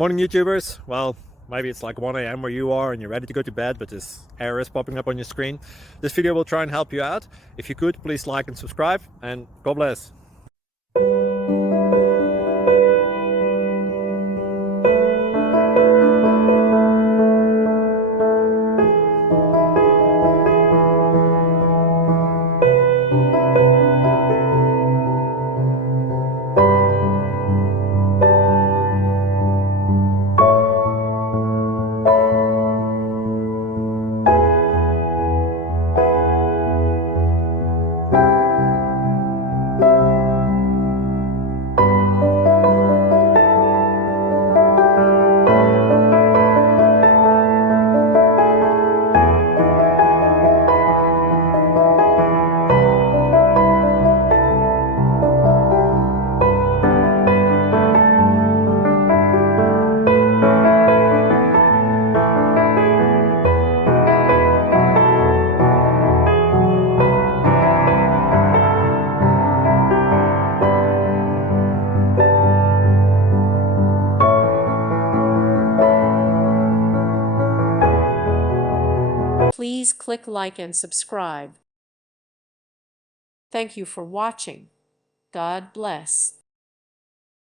Morning YouTubers. Well, maybe it's like 1 a.m. where you are and you're ready to go to bed, but this error is popping up on your screen. This video will try and help you out. If you could, please like and subscribe, and God bless. Please click like and subscribe. Thank you for watching. God bless.